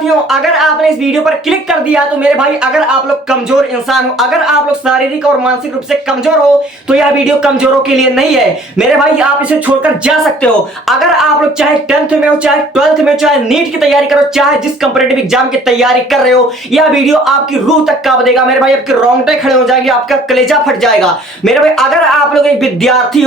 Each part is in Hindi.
विद्यार्थियों, अगर आपने इस वीडियो पर क्लिक कर दिया तो मेरे भाई अगर आप लोग कमजोर इंसान हो, अगर आप लोग शारीरिक और मानसिक रूप से कमजोर हो तो यह वीडियो कमजोरों के लिए नहीं है मेरे भाई। आप इसे छोड़कर जा सकते हो। अगर आप लोग चाहे 10th में हो, चाहे 12th में, चाहे नीट की तैयारी करो, चाहे जिस कंपीटिटिव एग्जाम की तैयारी कर रहे हो, यह वीडियो आपकी रूह तक कांप देगा मेरे भाई। आपके रोंगटे खड़े हो जाएंगे, आपका कलेजा फट जाएगा मेरे भाई। अगर आप लोग एक विद्यार्थी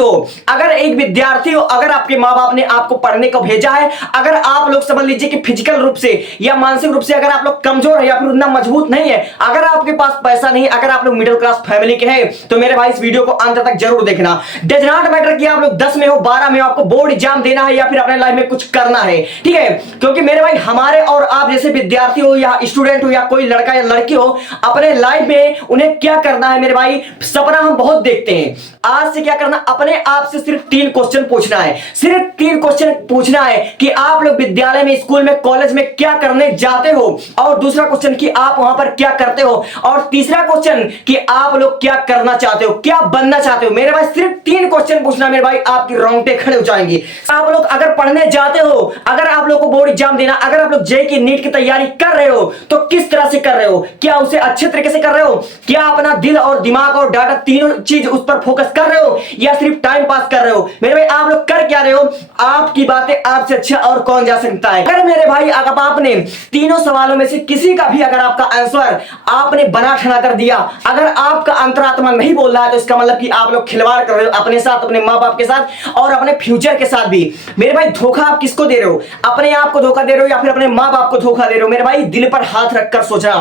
हो, अगर आपके माँ बाप ने आपको पढ़ने को भेजा है, अगर आप लोग समझ लीजिए कि फिजिकल रूप से या मानसिक रूप से अगर आप लोग कमजोर है या फिर उतना मजबूत नहीं है, अगर आपके पास पैसा नहीं, अगर आप लोग मिडिल क्लास फैमिली के हैं, तो मेरे भाई इस वीडियो को अंत तक जरूर देखना। डज नॉट मैटर कि आप लोग 10 में हो, 12 में हो, आपको बोर्ड एग्जाम देना है या फिर अपने लाइफ में कुछ करना है, ठीक है। क्योंकि मेरे भाई हमारे और आप जैसे विद्यार्थी हो या स्टूडेंट हो या कोई लड़का या लड़की हो, अपने लाइफ में उन्हें क्या करना है मेरे भाई, सपना हम बहुत देखते हैं। आज से क्या करना, अपने आप से सिर्फ 3 क्वेश्चन पूछना है, सिर्फ 3 क्वेश्चन पूछना है कि आप लोग विद्यालय में, स्कूल में, कॉलेज में क्या करने जाते हो, और दूसरा क्वेश्चन कि आप वहां पर क्या करते हो, और तीसरा क्वेश्चन कि आप लोग क्या करना चाहते हो, क्या बनना चाहते हो। मेरे भाई सिर्फ 3 क्वेश्चन पूछना मेरे भाई, आपकी रोंगटे खड़े हो जाएंगे। आप लोग अगर पढ़ने जाते हो, अगर आप लोग को बोर्ड एग्जाम देना, अगर आप लोग जेईई की नीट की तैयारी कर रहे हो तो किस तरह से कर रहे हो, क्या उसे अच्छे तरीके से कर रहे हो, क्या अपना दिल और दिमाग और डाटा तीनों चीज उस पर फोकस कर रहे हो, या सिर्फ टाइम पास कर रहे हो। मेरे भाई आप लोग कर क्या रहे हो, आपकी बातें आपसे अच्छा और कौन जा सकता है। अगर मेरे भाई अगर आपने तीनों सवालों में से किसी का भी अगर आपका आंसर आपने बना ठना कर दिया, अगर आपका अंतरात्मा नहीं बोल रहा है, तो इसका मतलब कि आप लोग खिलवाड़ कर रहे हो अपने साथ, अपने माँ बाप के साथ और अपने फ्यूचर के साथ भी। मेरे भाई धोखा आप किसको दे रहे हो, अपने आप को धोखा दे रहे हो या फिर अपने माँ बाप को धोखा दे रहे हो। मेरे भाई दिल पर हाथ रखकर सोचना,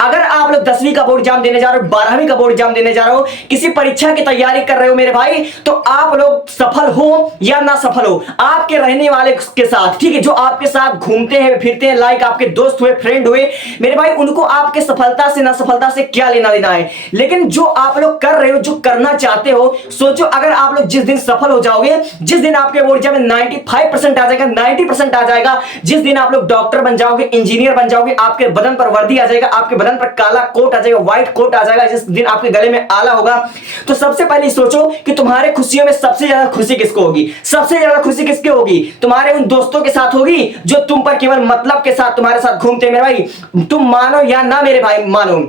अगर आप लोग 10वीं का बोर्ड एग्जाम देने जा रहे हो, 12वीं का बोर्ड एग्जाम देने जा रहे हो, किसी परीक्षा की तैयारी कर रहे हो मेरे भाई, तो आप लोग सफल हो या ना सफल हो, आपके रहने वाले के साथ, ठीक है, जो आपके साथ घूमते हैं फिरते हैं, लाइक आपके दोस्त हुए, फ्रेंड हुए, मेरे भाई उनको आपके सफलता से ना सफलता से क्या लेना देना है। लेकिन जो आप लोग कर रहे हो, जो करना चाहते हो, सोचो अगर आप लोग जिस दिन सफल हो जाओगे, जिस दिन आपके बोर्ड एग्जाम में 95% आ जाएगा, 90% आ जाएगा, जिस दिन आप लोग डॉक्टर बन जाओगे, इंजीनियर बन जाओगे, आपके बदन पर वर्दी आ जाएगा, आपके बदन पर काला कोट आ जाएगा, व्हाइट कोट आ जाएगा, जिस दिन आपके गले में आला होगा, तो सबसे पहले सोचो कि तुम्हारे खुशियों में सबसे ज्यादा खुशी किसको होगी, सबसे ज्यादा खुशी किसके होगी, तुम्हारे उन दोस्तों के साथ होगी जो तुम पर केवल मतलब के साथ तुम्हारे साथ घूमते हैं। मेरे भाई तुम मानो या ना मेरे भाई मानो,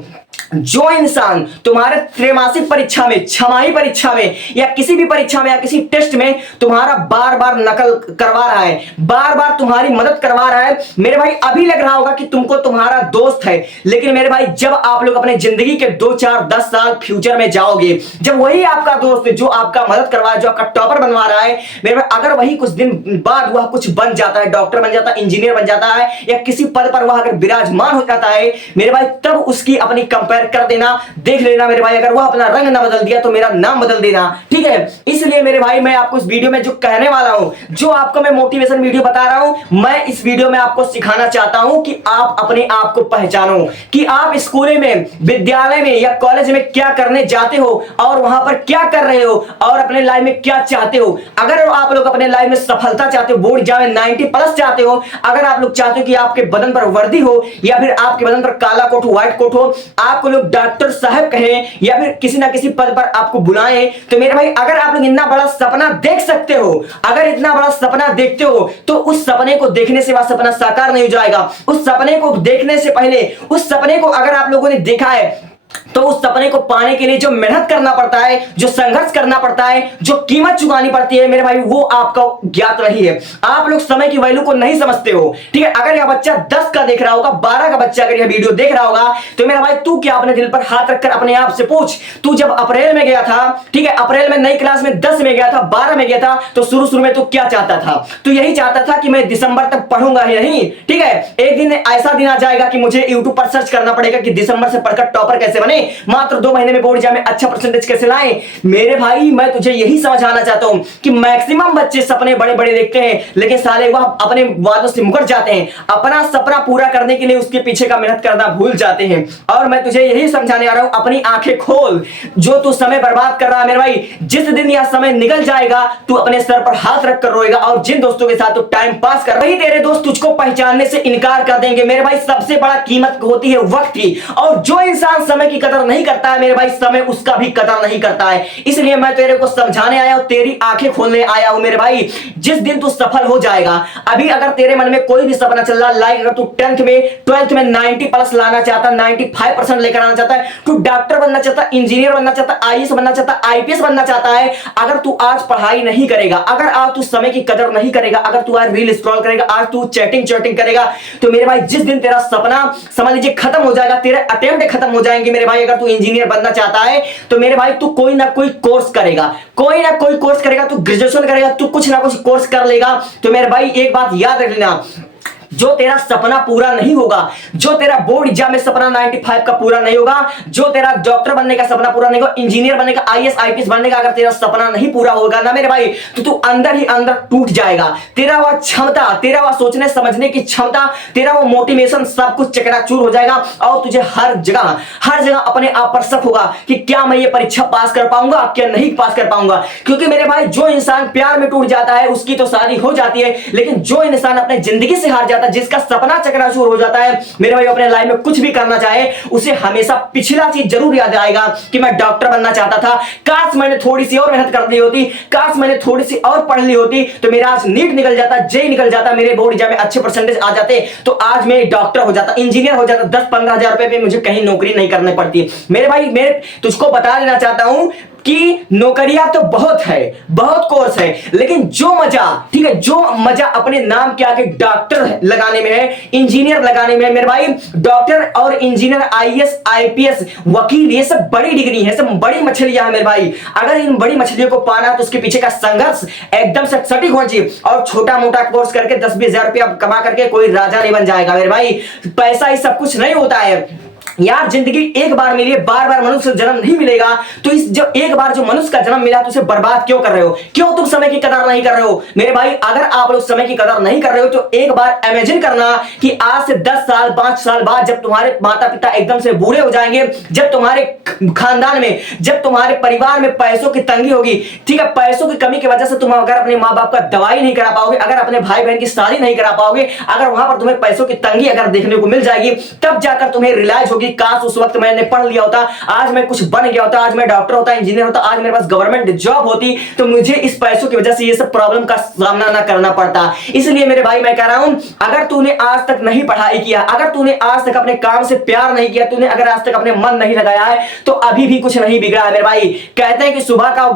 जो इंसान तुम्हारे त्रैमासिक परीक्षा में, छमाही परीक्षा में या किसी भी परीक्षा में या किसी टेस्ट में तुम्हारा बार बार नकल करवा रहा है, बार बार तुम्हारी मदद करवा रहा है, मेरे भाई अभी लग रहा होगा कि तुमको तुम्हारा दोस्त है, लेकिन मेरे भाई जब आप लोग अपने जिंदगी के 2, 4, 10 साल फ्यूचर में जाओगे, जब वही आपका दोस्त जो आपका मदद करवा है, जो आपका टॉपर बनवा रहा है, मेरे भाई अगर वही कुछ दिन बाद वह कुछ बन जाता है, डॉक्टर बन जाता है, इंजीनियर बन जाता है, या किसी पद पर वह अगर विराजमान हो जाता है, मेरे भाई तब उसकी अपनी कंपेयर कर देना, देख लेना मेरे भाई, अगर वो अपना रंग ना बदल दिया तो मेरा नाम बदल देना, ठीक है। इसलिए मेरे भाई मैं आपको इस वीडियो में जो कहने वाला हूं, जो आपको मैं मोटिवेशन वीडियो बता रहा हूं, मैं इस वीडियो में आपको सिखाना चाहता हूं कि आप अपने आप को पहचानो, कि आप स्कूल में, विद्यालय में या कॉलेज में क्या करने जाते हो और वहां पर क्या कर रहे हो और अपने लाइफ में क्या चाहते हो। अगर आप लोग अपने लाइफ में सफलता चाहते हो, बोर्ड एग्जाम में 90+ चाहते हो, अगर आप लोग चाहते हो कि आपके बदन पर वर्दी हो या फिर आपके बदन पर काला कोट हो, व्हाइट कोट हो, आपको लोग डॉक्टर साहब कहें या फिर किसी ना किसी पद पर आपको बुलाएं, तो मेरे भाई अगर आप लोग इतना बड़ा सपना देख सकते हो, अगर इतना बड़ा सपना देखते हो, तो उस सपने को देखने से वह सपना साकार नहीं हो जाएगा। उस सपने को देखने से पहले, उस सपने को अगर आप लोगों ने देखा है, तो उस सपने को पाने के लिए जो मेहनत करना पड़ता है, जो संघर्ष करना पड़ता है, जो कीमत चुकानी पड़ती है, मेरे भाई वो आपको ज्ञात नहीं है। आप लोग समय की वैल्यू को नहीं समझते हो, ठीक है। अगर यह बच्चा 10 का देख रहा होगा, 12 का बच्चा अगर यह वीडियो देख रहा होगा, तो मेरा भाई तू क्या अपने दिल पर हाथ रखकर अपने आप से पूछ, तू जब अप्रैल में गया था, ठीक है, अप्रैल में नई क्लास में 10 में गया था, 12 में गया था, तो शुरू में तू क्या चाहता था? तू यही चाहता था कि मैं दिसंबर तक पढ़ूंगा ही नहीं, ठीक है। एक दिन ऐसा दिन आ जाएगा कि मुझे यूट्यूब पर सर्च करना पड़ेगा कि दिसंबर से पढ़कर टॉपर कैसे बने, मात्र 2 महीने में बोर्ड एग्जाम में अच्छा परसेंटेज कैसे लाएं। मेरे भाई मैं तुझे यही समझाना चाहता हूं कि मैक्सिमम बच्चे सपने बड़े बड़े देखते हैं, लेकिन साले वह अपने वादों से मुकर जाते हैं, अपना सपना पूरा करने के लिए उसके पीछे का मेहनत करना भूल जाते हैं। और मैं तुझे यही समझाने आ रहा हूं, अपनी आंखें खोल, जो तू समय बर्बाद कर रहा है मेरे भाई, जिस दिन यह समय निकल जाएगा तू अपने सर पर हाथ रख कर रोएगा, और जिन दोस्तों के साथ तू टाइम पास कर, वही तेरे दोस्त तुझको पहचानने से इनकार कर देंगे। मेरे भाई सबसे बड़ा कीमत होती है वक्त की, और जो इंसान समय की कदर नहीं करता है मेरे भाई, समय उसका भी कदर नहीं करता है। इसलिए मैं तेरे को समझाने आया हूं, तेरी आंखें खोलने आया हूं मेरे भाई। जिस दिन तू सफल हो जाएगा, अभी अगर तेरे मन में कोई भी सपना चल रहा, लाइक अगर तू 12th में 90+ लाना चाहता, 95% लेकर आना चाहता है, तू डॉक्टर बनना चाहता, इंजीनियर बनना चाहता, आईएएस बनना चाहता, आईपीएस बनना चाहता है, अगर तू आज पढ़ाई नहीं करेगा, अगर आज तू समय की कदर नहीं करेगा, अगर तू आज रील स्क्रॉल करेगा, आज तू चैटिंग करेगा, तो मेरे भाई जिस दिन तेरा सपना समझ लीजिए खत्म हो जाएगा, तेरे अटेम्प्ट खत्म हो जाएंगे मेरे भाई। अगर तू इंजीनियर बनना चाहता है तो मेरे भाई तू कोई ना कोई कोर्स करेगा, कोई ना कोई कोर्स करेगा, तू ग्रेजुएशन करेगा, तू कुछ ना कुछ कोर्स कर लेगा। तो मेरे भाई एक बात याद रख लेना, जो तेरा सपना पूरा नहीं होगा, जो तेरा बोर्ड एग्जाम में सपना 95 का पूरा नहीं होगा, जो तेरा डॉक्टर बनने का सपना पूरा नहीं होगा, इंजीनियर बनने का, आईएएस आईपीएस बनने का अगर तेरा सपना नहीं पूरा होगा ना मेरे भाई, तो तू अंदर ही अंदर टूट जाएगा। तेरा वह क्षमता, तेरा वह सोचने समझने की क्षमता, तेरा वो मोटिवेशन सब कुछ चकनाचूर हो जाएगा और तुझे हर जगह अपने आप पर शक होगा कि क्या मैं ये परीक्षा पास कर पाऊंगा, क्या नहीं पास कर पाऊंगा। क्योंकि मेरे भाई जो इंसान प्यार में टूट जाता है उसकी तो शादी हो जाती है, लेकिन जो इंसान अपने जिंदगी से हार जाता है, जिसका सपना चकनाचूर हो जाता है मेरे भाई, अपने लाइफ में कुछ भी करना चाहे उसे हमेशा पिछला चीज जरूर याद आएगा कि मैं डॉक्टर बनना चाहता था, काश मैंने थोड़ी सी और मेहनत कर ली होती, काश मैंने थोड़ी सी और पढ़ ली होती तो मेरा आज नीट निकल जाता, जेई निकल जाता, मेरे बोर्ड एग्जाम में अच्छे परसेंटेज आ जाते तो आज मैं डॉक्टर हो जाता, इंजीनियर हो जाता, 10-15 हजार रुपए पे मुझे कहीं नौकरी नहीं करनी पड़ती। मेरे भाई मैं तुझको बता देना चाहता हूं कि नौकरियां तो बहुत है, बहुत कोर्स है, लेकिन जो मजा, ठीक है, जो मजा अपने नाम के आगे डॉक्टर लगाने में है, इंजीनियर लगाने में है मेरे भाई, डॉक्टर और इंजीनियर, आईएएस आईपीएस वकील, ये सब बड़ी डिग्री है, सब बड़ी मछलियां हैं मेरे भाई। अगर इन बड़ी मछलियों को पाना तो उसके पीछे का संघर्ष एकदम से सटीक होना चाहिए। और छोटा मोटा कोर्स करके 10-20 हजार रुपया कमा करके कोई राजा नहीं बन जाएगा मेरे भाई। पैसा ही सब कुछ नहीं होता है यार, जिंदगी एक बार मिली है, बार बार मनुष्य जन्म नहीं मिलेगा। तो इस जो एक बार जो मनुष्य का जन्म मिला तो उसे बर्बाद क्यों कर रहे हो, क्यों तुम समय की कदर नहीं कर रहे हो मेरे भाई। अगर आप लोग समय की कदर नहीं कर रहे हो तो एक बार इमेजिन करना कि आज से 10 साल 5 साल बाद जब तुम्हारे माता पिता एकदम से बूढ़े हो जाएंगे, जब तुम्हारे खानदान में, जब तुम्हारे परिवार में पैसों की तंगी होगी, ठीक है, पैसों की कमी की वजह से तुम अगर अपने माँ बाप का दवाई नहीं करा पाओगे, अगर अपने भाई बहन की शादी नहीं करा पाओगे, अगर वहां पर तुम्हें पैसों की तंगी अगर देखने को मिल जाएगी, तब जाकर तुम्हें रियलाइज होगी काश उस वक्त मैंने पढ़ लिया होता, आज मैं कुछ बन गया होता, आज मैं डॉक्टर होता, इंजीनियर होता, आज मेरे पास गवर्नमेंट जॉब होती, तो मुझे इस पैसों की वजह से ये सब प्रॉब्लम का सामना ना करना पड़ता। इसलिए मेरे भाई मैं कह रहा हूं, अगर तूने आज तक नहीं पढ़ाई किया, अगर तूने आज तक अपने काम से प्यार नहीं किया, तूने अगर आज तक अपने मन नहीं लगाया है तो अभी भी कुछ नहीं बिगड़ा है मेरे भाई। कहते हैं कि सुबह का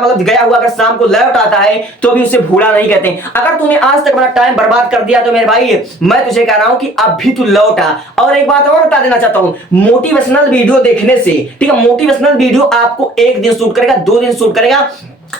मतलब गया हुआ अगर शाम को लौट आता है तो भी उसे भूला नहीं कहते। अगर तूने आज तक अपना टाइम बर्बाद कर दिया तो मेरे भाई मैं तुझे कह रहा हूं कि अब भी तू लौट आ। और एक बात और बता देना चाहता हूं, मोटिवेशनल वीडियो देखने से, ठीक है, मोटिवेशनल वीडियो आपको एक दिन शूट करेगा, 2 दिन शूट करेगा,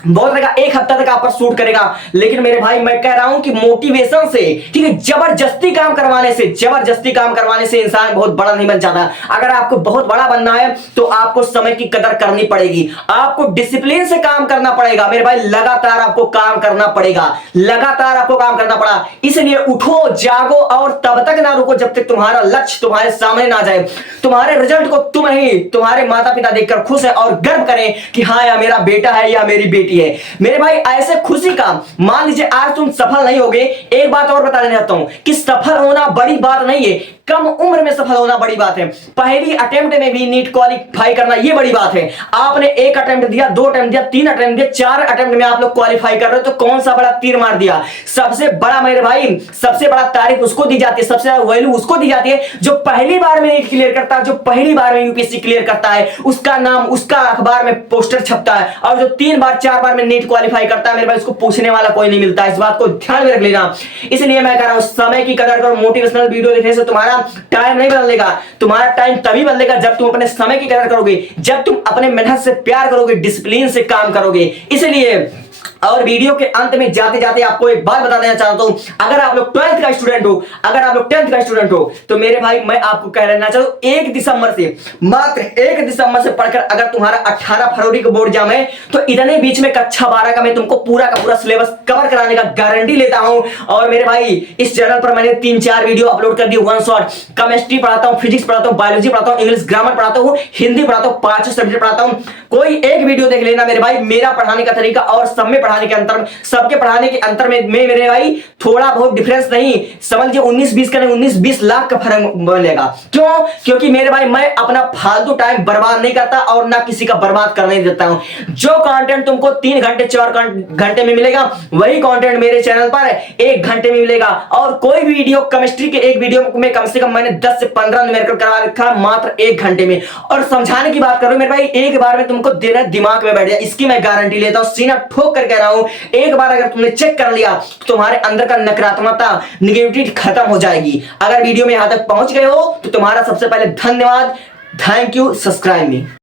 बहुत लगा 1 हफ्ता तक आप पर शूट करेगा, लेकिन मेरे भाई मैं कह रहा हूं कि मोटिवेशन से, ठीक है, जबरदस्ती काम करवाने से इंसान बहुत बड़ा नहीं बन जाता। अगर आपको बहुत बड़ा बनना है तो आपको समय की कदर करनी पड़ेगी, आपको डिसिप्लिन से काम करना पड़ेगा मेरे भाई, लगातार आपको काम करना पड़ेगा, लगातार आपको काम करना पड़ा। इसलिए उठो, जागो और तब तक ना रुको जब तक तुम्हारा लक्ष्य तुम्हारे सामने ना जाए, तुम्हारे रिजल्ट को तुम नहीं, तुम्हारे माता पिता देखकर खुश है और गर्व करें कि हाँ यार मेरा बेटा है या मेरी बेटी है। मेरे भाई ऐसे खुशी का, मान लीजिए आज तुम सफल नहीं होगे, एक बात और बता देना चाहता हूं कि सफल होना बड़ी बात नहीं है, कम उम्र में सफल होना बड़ी बात है। पहली अटेम्प्ट में भी नीट क्वालिफाई करना ये बड़ी बात है। आपने 1 अटेम्प्ट दिया, 2 अटेम्प्ट दिया, 3 अटेम्प्ट दिया, 4 अटेम्प्ट में आप लोग क्वालिफाई कर रहे हो तो कौन सा बड़ा तीर मार दिया। सबसे बड़ा मेरे भाई, सबसे बड़ा तारीफ उसको दी जाती है, सबसे ज्यादा वैल्यू उसको दी जाती है जो पहली बार में नीट क्लियर करता है, जो पहली बार में यूपीएससी क्लियर करता है, उसका नाम, उसका अखबार में पोस्टर छपता है। और जो 3 बार 4 बार में नीट क्वालिफाई करता है मेरे भाई, उसको पूछने वाला कोई नहीं मिलता। इस बात को ध्यान में रख लेना। इसलिए मैं कह रहा हूं समय की कदर करो। मोटिवेशनल वीडियो देखने से तुम्हारा टाइम नहीं बदलेगा, तुम्हारा टाइम तभी बदलेगा जब तुम अपने समय की कदर करोगे, जब तुम अपने मेहनत से प्यार करोगे, डिसिप्लिन से काम करोगे। इसलिए और वीडियो के अंत में जाते जाते आपको एक बात बता देना चाहता हूं, अगर आप लोग 12th का स्टूडेंट हो, अगर आप लोग 10th का स्टूडेंट हो तो मेरे भाई मैं आपको कह देना चाहता हूं 1 दिसंबर से, मात्र 1 दिसंबर से पढ़कर अगर तुम्हारा 18 फरवरी को बोर्ड एग्जाम है तो इतने बीच में कक्षा 12 का मैं तुमको पूरा का पूरा सिलेबस कवर कराने का गारंटी लेता हूं। और मेरे भाई इस चैनल पर मैंने 3-4 वीडियो अपलोड कर दी, 1 शॉट। केमिस्ट्री पढ़ाता हूं, फिजिक्स पढ़ाता हूं, बायोलॉजी पढ़ाता हूं, इंग्लिश ग्रामर पढ़ाता हूं, हिंदी पढ़ाता हूं, 5 सब्जेक्ट पढ़ाता हूं। कोई एक वीडियो देख लेना मेरे भाई, मेरा पढ़ाने का तरीका और सब में पढ़ाने के अंतर में, सबके पढ़ाने के अंतर में मेरे भाई थोड़ा बहुत डिफरेंस नहीं, समझिए 19-20 का नहीं 19-20 लाख का फर्क बनेगा। क्यों? क्योंकि मेरे भाई मैं अपना फालतू टाइम बर्बाद नहीं करता और ना किसी का बर्बाद करने देता हूं। जो कंटेंट तुमको 3 घंटे 4 घंटे में मिलेगा वही कंटेंट मेरे चैनल पर 1 घंटे में मिलेगा। और कोई भी वीडियो, केमिस्ट्री के एक वीडियो में कम से कम मैंने 10 से 15 न्यूमेरिकल करा रखा मात्र 1 घंटे में। और समझाने की बात करूं मेरे भाई, एक बार में तुमको देना दिमाग में बैठ जाए, इसकी मैं गारंटी लेता हूं, सीना ठोक कर कह रहा हूं। एक बार अगर तुमने चेक कर लिया तो तुम्हारे अंदर का नकारात्मकता, नेगेटिविटी खत्म हो जाएगी। अगर वीडियो में यहां तक पहुंच गए हो तो तुम्हारा सबसे पहले धन्यवाद। Thank you. Subscribe me.